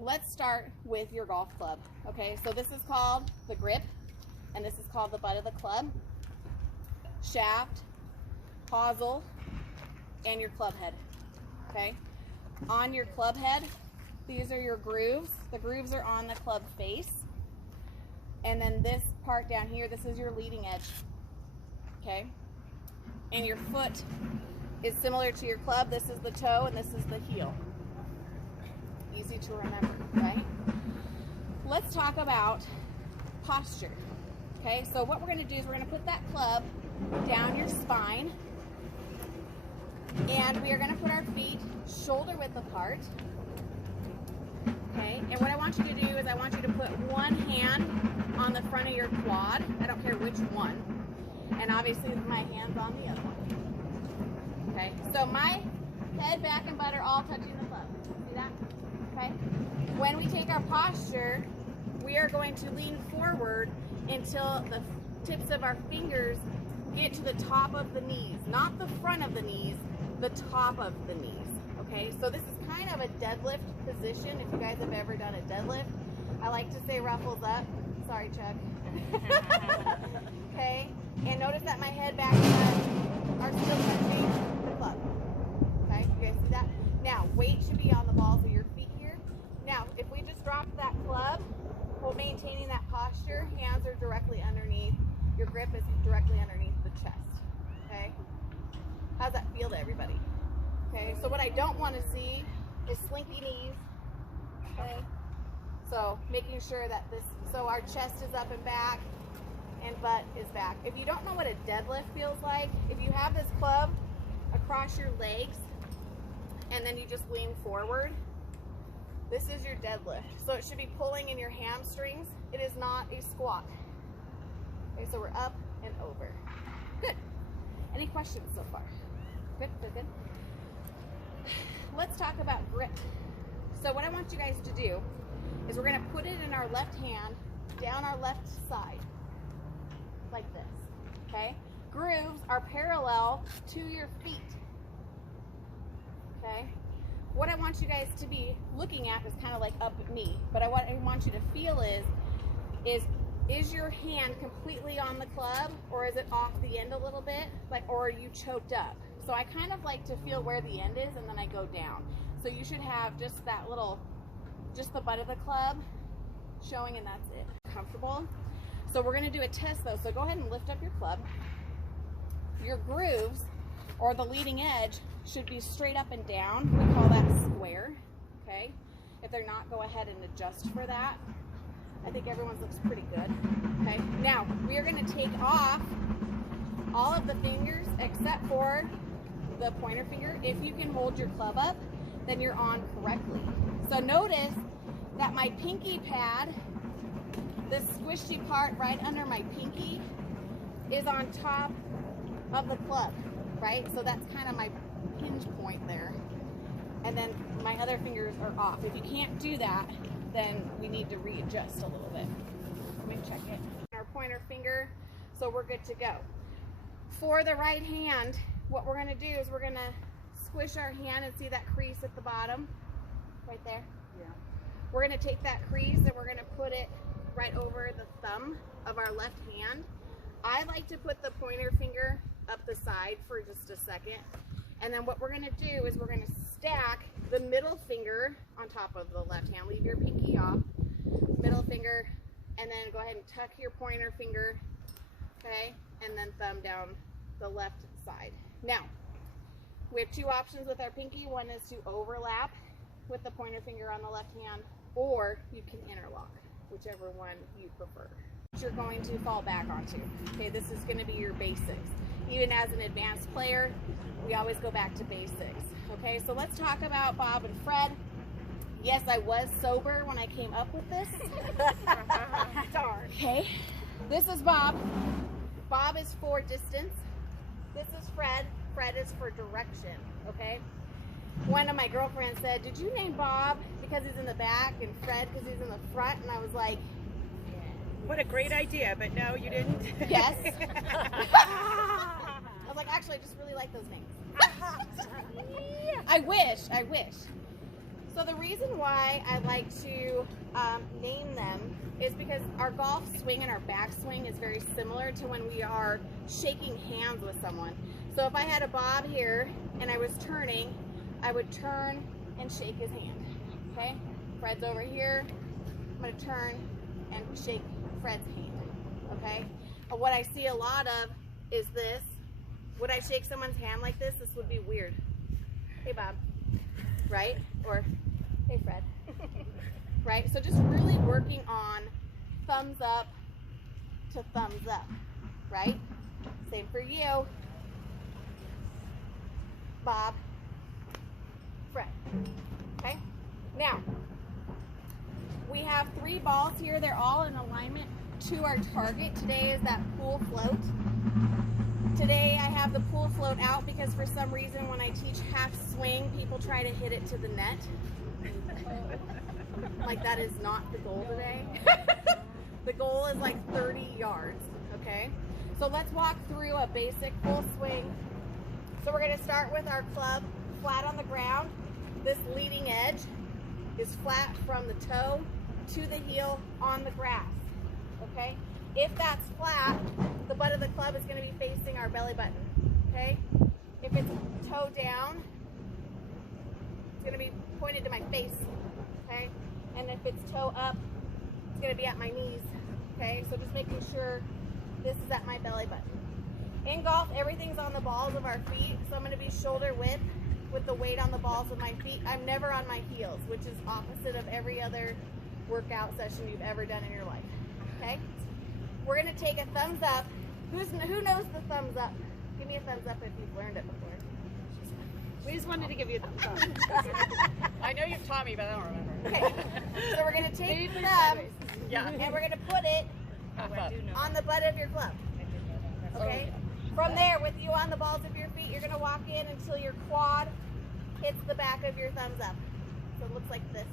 let's start with your golf club. Okay, so this is called the grip, and this is called the butt of the club, shaft, hosel, and your club head. Okay, on your club head, these are your grooves. The grooves are on the club face. And then this part down here, this is your leading edge. Okay, and your foot is similar to your club. This is the toe and this is the heel. Easy to remember, right? Let's talk about posture. Okay, so what we're going to do is we're going to put that club down your spine, and we are going to put our feet shoulder width apart. Okay, and what I want you to do is I want you to put one hand on the front of your quad. I don't care which one. And obviously my hand's on the other one. Okay, so my head, back, and butt are all touching the club. See that? Okay. When we take our posture, we are going to lean forward until the tips of our fingers get to the top of the knees. Not the front of the knees, the top of the knees. Okay, so this is kind of a deadlift position. If you guys have ever done a deadlift, I like to say ruffles up. Sorry, Chuck. Okay, and notice that my head, back, and butt are still touching the club. Okay, you guys see that? Now, weight should be on the balls of your feet here. Now, if we just drop that club, while maintaining that posture, hands are directly underneath. Your grip is directly underneath the chest. Okay, how's that feel to everybody? Okay, so what I don't want to see is slinky knees. Okay, so making sure that so our chest is up and back and butt is back. If you don't know what a deadlift feels like, if you have this club across your legs and then you just lean forward, this is your deadlift. So it should be pulling in your hamstrings. It is not a squat. Okay, so we're up and over. Good. Any questions so far? Good, good, good. Let's talk about grip. So what I want you guys to do is we're going to put it in our left hand down our left side like this. Okay, grooves are parallel to your feet. Okay, what I want you guys to be looking at is kind of like up at me, but what I want you to feel is your hand completely on the club, or is it off the end a little bit, like, or are you choked up? So I kind of like to feel where the end is, and then I go down. So you should have just that little, just the butt of the club showing, and that's it. Comfortable? So we're going to do a test though. So go ahead and lift up your club. Your grooves, or the leading edge, should be straight up and down. We call that square. Okay? If they're not, go ahead and adjust for that. I think everyone's looks pretty good. Okay? Now, we are going to take off all of the fingers except for the pointer finger. If you can hold your club up, then you're on correctly. So notice that my pinky pad, this squishy part right under my pinky, is on top of the club, right? So that's kind of my hinge point there. And then my other fingers are off. If you can't do that, then we need to readjust a little bit. Let me check it. Our pointer finger, so we're good to go. For the right hand, what we're going to do is we're going to squish our hand and see that crease at the bottom, right there? Yeah. We're going to take that crease and we're going to put it right over the thumb of our left hand. I like to put the pointer finger up the side for just a second. And then what we're going to do is we're going to stack the middle finger on top of the left hand. Leave your pinky off, middle finger, and then go ahead and tuck your pointer finger, okay, and then thumb down the left side. Now, we have two options with our pinky. One is to overlap with the pointer finger on the left hand, or you can interlock, whichever one you prefer. You're going to fall back onto. Okay, this is going to be your basics. Even as an advanced player, we always go back to basics. Okay, so let's talk about Bob and Fred. Yes, I was sober when I came up with this. Darn. Okay, this is Bob. Bob is for distance. This is Fred. Fred is for direction. Okay. One of my girlfriends said, "Did you name Bob because he's in the back and Fred because he's in the front?" And I was like, what a great idea, but no, you didn't. yes. I was like, actually, I just really like those names. I wish. So the reason why I like to name them is because our golf swing and our backswing is very similar to when we are shaking hands with someone. So if I had a bob here and I was turning, I would turn and shake his hand, okay? Fred's over here, I'm gonna turn and shake Fred's hand, okay? But what I see a lot of is this. Would I shake someone's hand like this? This would be weird. Hey, Bob, right? Or, hey, Fred, right? So just really working on thumbs up to thumbs up, right? Same for you, Bob, Fred, okay? Now, we have 3 balls here. They're all in alignment to our target. Today is that pool float. Today I have the pool float out because for some reason when I teach half swing, people try to hit it to the net. Like that is not the goal today. The goal is like 30 yards, okay? So let's walk through a basic full swing. So we're gonna start with our club flat on the ground. This leading edge is flat from the toe to the heel on the grass, okay? If that's flat, the butt of the club is going to be facing our belly button, okay? If it's toe down, it's going to be pointed to my face, okay? And if it's toe up, it's going to be at my knees, okay? So just making sure this is at my belly button. In golf, everything's on the balls of our feet, so I'm going to be shoulder width with the weight on the balls of my feet. I'm never on my heels, which is opposite of every other workout session you've ever done in your life, okay? We're gonna take a thumbs up. Who knows the thumbs up? Give me a thumbs up if you've learned it before. We just wanted to give you a thumbs up. I know you've taught me, but I don't remember. Okay, so we're gonna take the thumb, and we're gonna put it on the butt of your club. Okay? From there, with you on the balls of your feet, you're gonna walk in until your quad hits the back of your thumbs up. So it looks like this.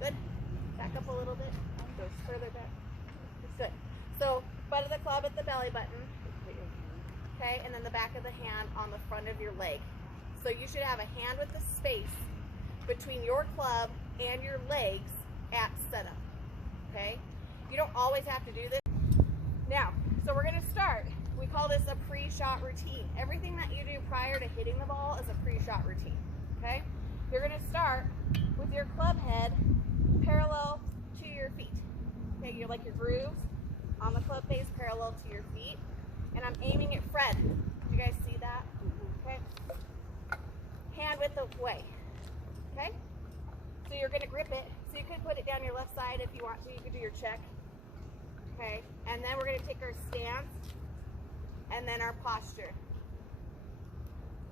Good. Back up a little bit. Goes further back. Good. So butt of the club at the belly button, okay, and then the back of the hand on the front of your leg. So you should have a hand with the space between your club and your legs at setup, okay? You don't always have to do this. Now, so we're gonna start. We call this a pre-shot routine. Everything that you do prior to hitting the ball is a pre-shot routine, okay? You're gonna start with your club head parallel to your feet. Okay, you're like your grooves on the club face parallel to your feet. And I'm aiming at Fred. Do you guys see that? Okay. Hand width away. Okay? So you're gonna grip it. So you could put it down your left side if you want to. You could do your check. Okay? And then we're gonna take our stance and then our posture.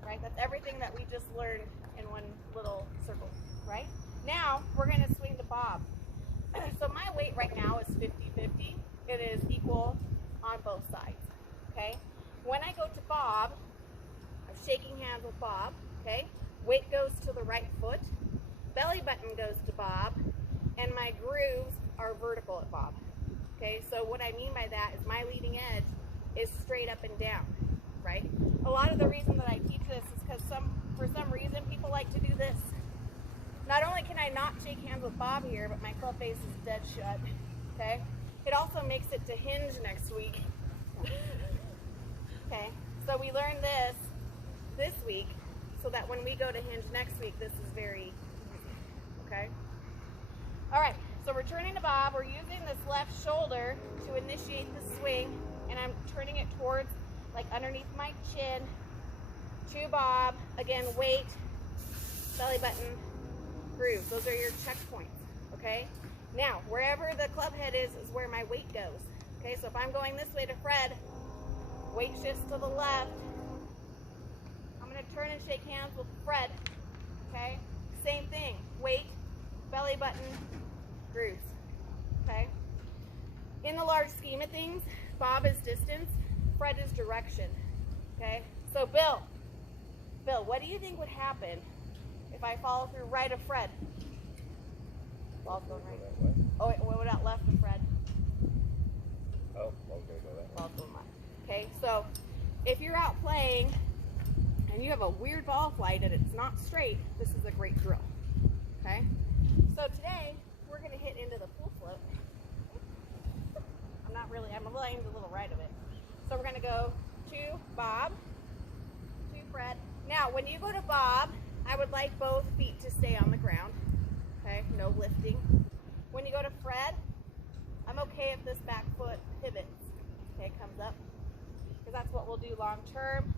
Right? That's everything that we just learned in one little circle. Right? Now we're gonna swing the bob. So my weight right now is 50-50. It is equal on both sides, okay? When I go to bob, I'm shaking hands with bob, okay? Weight goes to the right foot, belly button goes to bob, and my grooves are vertical at bob, okay? So what I mean by that is my leading edge is straight up and down, right? A lot of the reason that I teach this is because for some reason people like to do this. Not only can I not shake hands with Bob here, but my club face is dead shut, okay? It also makes it to hinge next week. Okay, so we learned this week, so that when we go to hinge next week, this is very easy, okay? All right, so we're turning to Bob. We're using this left shoulder to initiate the swing, and I'm turning it towards, like underneath my chin, to Bob. Again, weight, belly button, groove. Those are your checkpoints, okay? Now, wherever the club head is where my weight goes. Okay, so if I'm going this way to Fred, weight shifts to the left. I'm gonna turn and shake hands with Fred, okay? Same thing, weight, belly button, grooves, okay? In the large scheme of things, Bob is distance, Fred is direction, okay? So Bill, what do you think would happen if I follow through right of Fred? Ball's going right. Oh, wait, what about left of Fred? Oh, okay, go that way. Ball's going left. Okay, so if you're out playing and you have a weird ball flight and it's not straight, this is a great drill. Okay? So today, we're going to hit into the pool float. I'm aimed a little right of it. So we're going to go to Bob, to Fred. Now, when you go to Bob, I would like both feet to stay on the ground. Okay? No lifting. When you go to Fred, I'm okay if this back foot pivots. Okay, comes up. Because that's what we'll do long term.